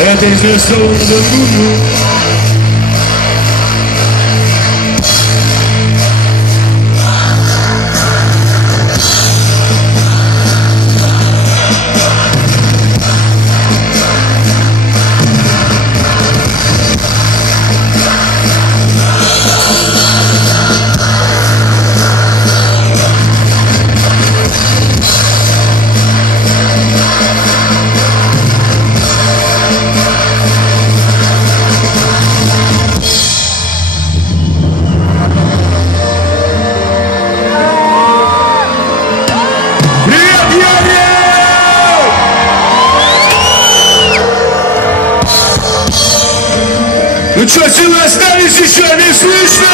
Это из солнца. Ну что, силы остались еще, не слышно?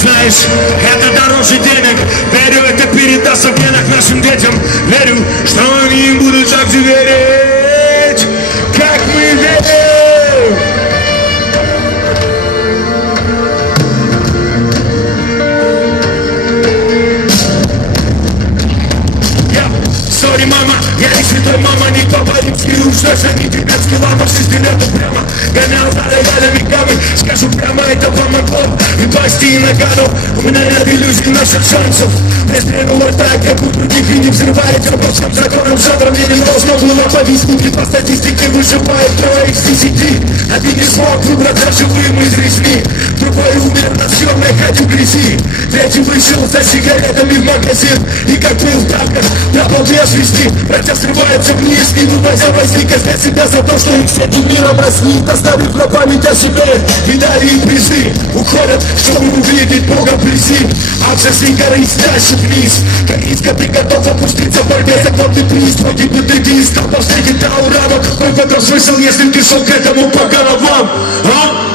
Знаешь, это дороже денег. Верю, это передастся в генах нашим детям. Верю, что они им будут так же верить, как мы верим. Сори, мама, я не святой, мама, не попадем в скилу, что же не тибетский лама, жизнь лету прямо, гонял за роялями камы, скажу прямо, это помогло, и пасти и нагану, у меня нет иллюзий наших шансов, пристреливал так, как у других, и не взрывает, по всем законам жанра, мне не должно было повиснуть, и по статистике выживает 2 из 10, а ты не смог выбраться живым из резни, другой умер на съемной хате в грязи, третий вышел за сигаретами в магазин, и как был так, напал без вести, братья срываются вниз, не вывозя возникать себя за то, что их с этим миром разнит, оставив на память о себе, медали и призы, уходят, чтобы увидеть Бога вблизи, а все с горы дальше вниз, Корейска, ты готов опуститься в борьбе за главный приз, твой гипотетический стал последний Таурама, какой в этом смысл, если ты шел к этому по головам, а?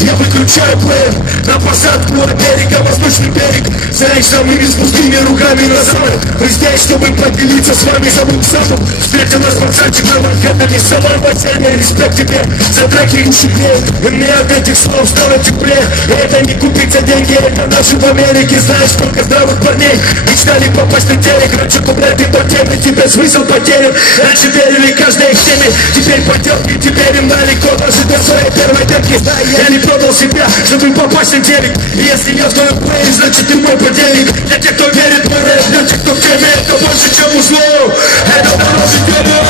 Я выключаю плеер на посадку от берега, восточный берег. Знаешь, там мы с пустыми руками на запад. Мы здесь, чтобы поделиться с вами забудсатом. Встретил нас пацанчик на Манхэттене, самой бассейне. Респект тебе за треки и щеплей. Мне от этих слов стало теплее. Это не купить за деньги, это наши в Америке. Знаешь, сколько здравых парней мечтали попасть на телек. Раньше побраты по теме, тебе смысл потерян. Раньше верили каждой их теме, теперь поделки, теперь им дали код. Даже до своей первой детки, я не продал себя, чтобы попасть на телек. И если я твой плей, значит ты мой подельник. Для тех, кто верит в мой рэп, для тех, кто в теме, это больше, чем услов. Это дороже денег.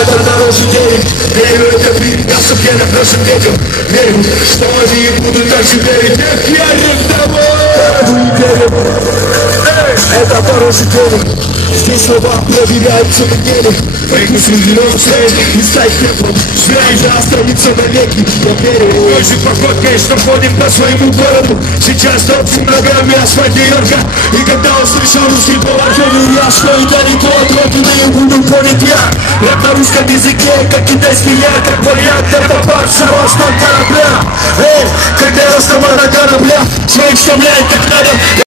Это дороже денег. Верю, это передастся в генах нашим детям. Верю, что они будут так же верить. Эх, я не верю. Это дороже денег. Здесь слова проверяются на деле. Твоих мыслей миллион цель и стать пеплом. Звезда останется навеки. Я верю. Той же походкой, что ходим по своему городу. Сейчас топчем ногами асфальт Нью-Йорка. И когда услышал русский положение, я что это не то, родины и буду понят я. Рэп на русском языке, как китайский я, как вариант, это паршава, что корабля. Эй, когда я сама на корабля, своих вставляет как надо.